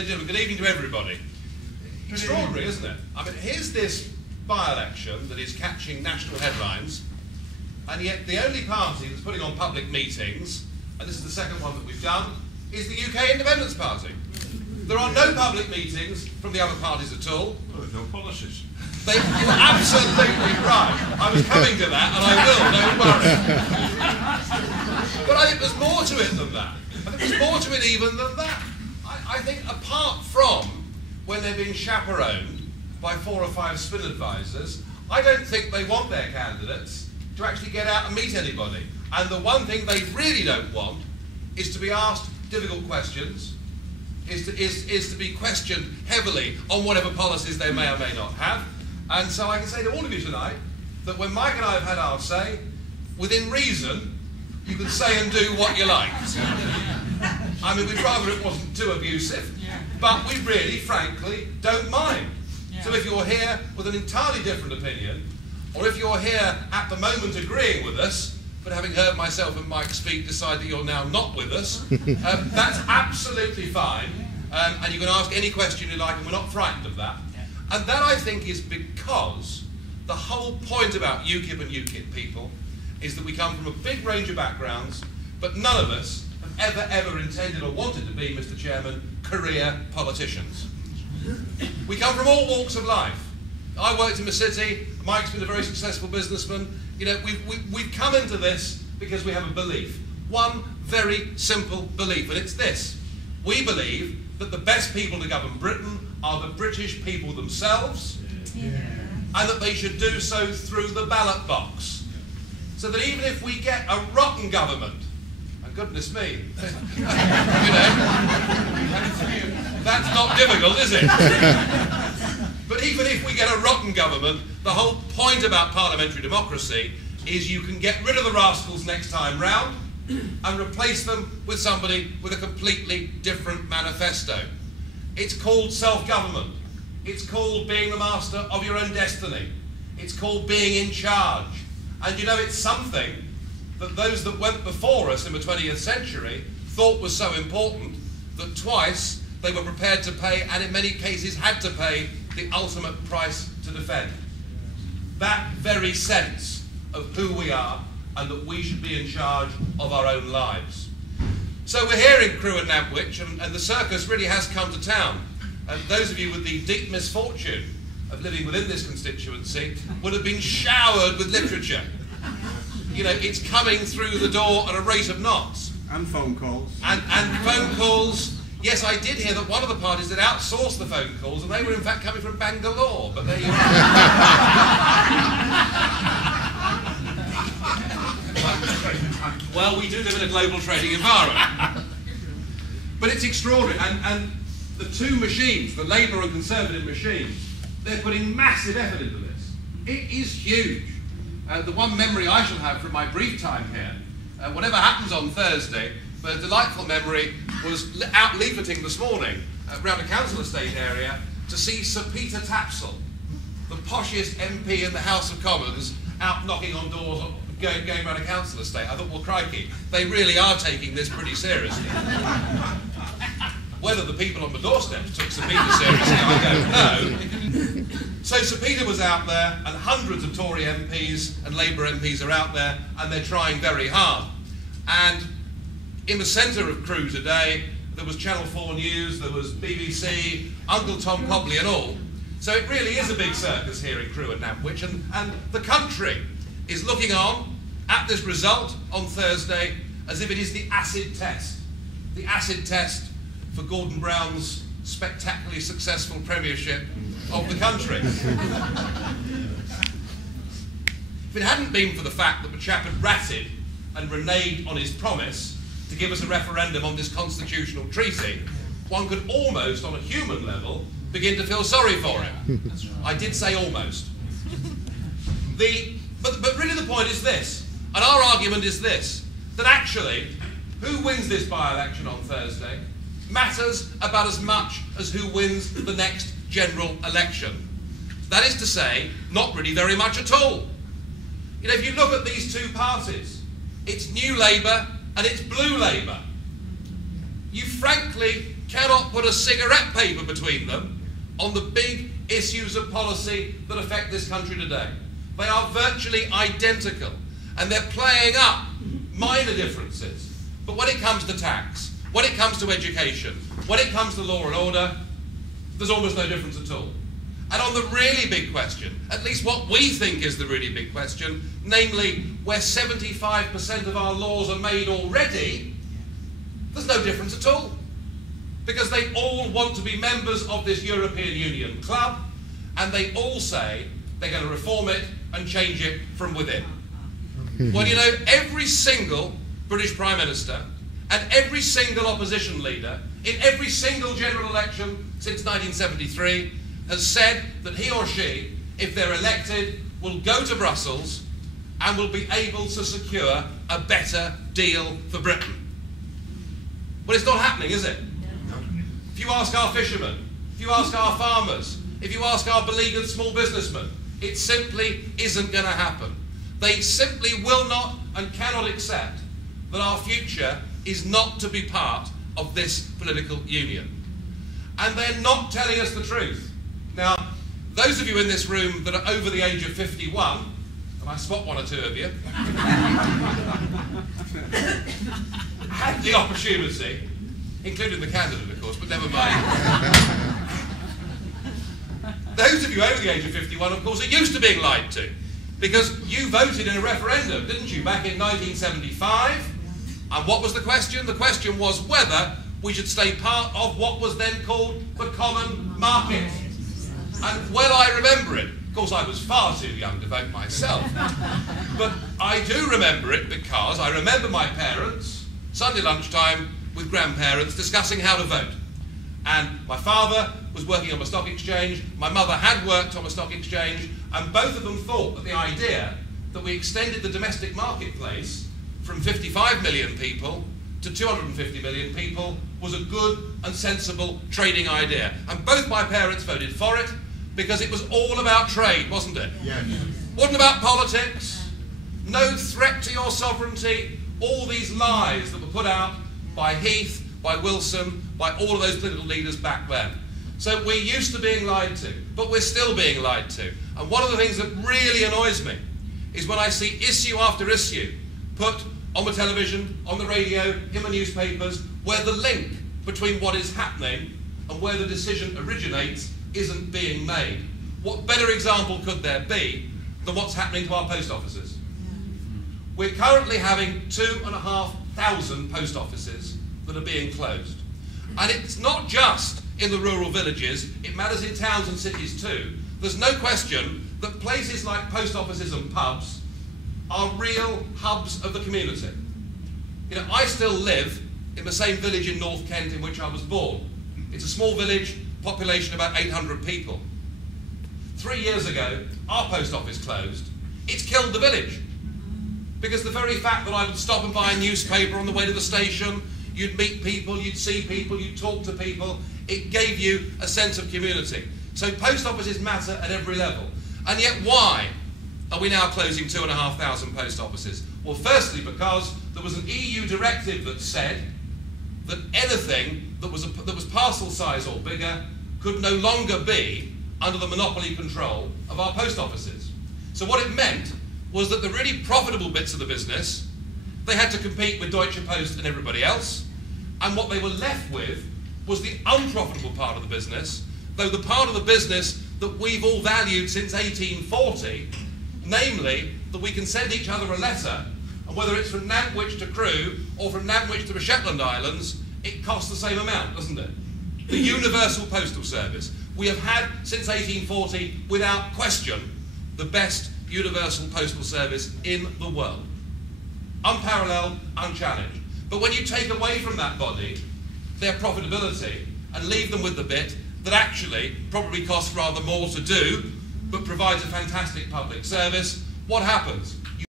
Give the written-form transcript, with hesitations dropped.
Good evening to everybody. Extraordinary, isn't it? I mean, here's this by-election that is catching national headlines, and yet the only party that's putting on public meetings, and this is the second one that we've done, is the UK Independence Party. There are no public meetings from the other parties at all. Well, there's no policies. You're absolutely right. I was coming to that, and I will, don't worry. But I think there's more to it than that. I think there's more to it even than that. I think apart from when they're being chaperoned by 4 or 5 spin advisors, I don't think they want their candidates to actually get out and meet anybody. And the one thing they really don't want is to be asked difficult questions, is to be questioned heavily on whatever policies they may or may not have. And so I can say to all of you tonight that when Mike and I have had our say, within reason, you can say and do what you like. I mean, we'd rather it wasn't too abusive, but we really, frankly, don't mind. So if you're here with an entirely different opinion, or if you're here at the moment agreeing with us, but having heard myself and Mike speak, decide that you're now not with us, that's absolutely fine. And you can ask any question you like, and we're not frightened of that. And that, I think, is because the whole point about UKIP and UKIP people is that we come from a big range of backgrounds, but none of us have ever intended or wanted to be, Mr. Chairman, career politicians. We come from all walks of life. I worked in the city, Mike's been a very successful businessman. You know, we've come into this because we have a belief. One very simple belief, and it's this. We believe that the best people to govern Britain are the British people themselves, and that they should do so through the ballot box. So that even if we get a rotten government, and goodness me, you know, that's not difficult, is it? But even if we get a rotten government, the whole point about parliamentary democracy is you can get rid of the rascals next time round and replace them with somebody with a completely different manifesto. It's called self-government. It's called being the master of your own destiny. It's called being in charge. And you know, it's something that those that went before us in the 20th century thought was so important that twice they were prepared to pay, and in many cases had to pay, the ultimate price to defend. That very sense of who we are and that we should be in charge of our own lives. So we're here in Crewe and Nantwich, and the circus really has come to town. And those of you with the deep misfortune of living within this constituency would have been showered with literature. You know, it's coming through the door at a rate of knots. And phone calls. And phone calls. Yes, I did hear that one of the parties had outsourced the phone calls, and they were in fact coming from Bangalore, but there you are. Well, we do live in a global trading environment. But it's extraordinary, and the two machines, the Labour and Conservative machines, they're putting massive effort into this. It is huge. The one memory I shall have from my brief time here, whatever happens on Thursday, but a delightful memory was out leafleting this morning around a council estate area to see Sir Peter Tapsell, the poshest MP in the House of Commons, out knocking on doors, going around a council estate. I thought, well, crikey, they really are taking this pretty seriously. Whether the people on the doorsteps took Sir Peter seriously, I don't know. So Sir Peter was out there, and hundreds of Tory MPs and Labour MPs are out there, and they're trying very hard. And in the centre of Crewe today, there was Channel 4 News, there was BBC, Uncle Tom Cobley and all. So it really is a big circus here in Crewe and Nantwich, and the country is looking on at this result on Thursday as if it is the acid test. The acid test for Gordon Brown's spectacularly successful premiership of the country. If it hadn't been for the fact that the chap had ratted and reneged on his promise to give us a referendum on this constitutional treaty, one could almost, on a human level, begin to feel sorry for him. I did say almost. But really the point is this, and our argument is this, that actually, who wins this by-election on Thursday matters about as much as who wins the next general election. That is to say, not really very much at all. You know, if you look at these two parties, it's New Labour and it's Blue Labour. You frankly cannot put a cigarette paper between them on the big issues of policy that affect this country today. They are virtually identical, and they're playing up minor differences. But when it comes to tax, when it comes to education, when it comes to law and order, there's almost no difference at all. And on the really big question, at least what we think is the really big question, namely where 75% of our laws are made already, there's no difference at all. Because they all want to be members of this European Union club, and they all say they're going to reform it and change it from within. Well, you know, every single British Prime Minister and every single opposition leader in every single general election since 1973 has said that he or she, if they're elected, will go to Brussels and will be able to secure a better deal for Britain. But it's not happening, is it? If you ask our fishermen, if you ask our farmers, if you ask our beleaguered small businessmen, it simply isn't going to happen. They simply will not and cannot accept that our future is not to be part of this political union. And they're not telling us the truth. Now, those of you in this room that are over the age of 51, and I spot one or two of you, had the opportunity, including the candidate, of course, but never mind. Those of you over the age of 51, of course, are used to being lied to, because you voted in a referendum, didn't you, back in 1975? And what was the question? The question was whether we should stay part of what was then called the common market. And well, I remember it. Of course, I was far too young to vote myself. But I do remember it because I remember my parents, Sunday lunchtime, with grandparents, discussing how to vote. And my father was working on a stock exchange, my mother had worked on a stock exchange, and both of them thought that the idea that we extended the domestic marketplace from 55 million people to 250 million people was a good and sensible trading idea. And both my parents voted for it because it was all about trade, wasn't it? Yes. Wasn't about politics, no threat to your sovereignty, all these lies that were put out by Heath, by Wilson, by all of those political leaders back then. So we're used to being lied to, but we're still being lied to. And one of the things that really annoys me is when I see issue after issue put on the television, on the radio, in the newspapers, where the link between what is happening and where the decision originates isn't being made. What better example could there be than what's happening to our post offices? We're currently having 2,500 post offices that are being closed. And it's not just in the rural villages, it matters in towns and cities too. There's no question that places like post offices and pubs are real hubs of the community. You know, I still live in the same village in North Kent in which I was born. It's a small village, population about 800 people. 3 years ago, our post office closed. It's killed the village. Because the very fact that I would stop and buy a newspaper on the way to the station, you'd meet people, you'd see people, you'd talk to people, it gave you a sense of community. So post offices matter at every level. And yet why are we now closing 2,500 post offices? Well, firstly, because there was an EU directive that said that anything that was parcel size or bigger could no longer be under the monopoly control of our post offices. So what it meant was that the really profitable bits of the business, they had to compete with Deutsche Post and everybody else, and what they were left with was the unprofitable part of the business, though the part of the business that we've all valued since 1840, namely that we can send each other a letter, and whether it's from Nantwich to Crewe or from Nantwich to the Shetland Islands, it costs the same amount, doesn't it? The universal postal service. We have had, since 1840, without question, the best universal postal service in the world. Unparalleled, unchallenged. But when you take away from that body their profitability and leave them with the bit that actually probably costs rather more to do, but provides a fantastic public service, what happens?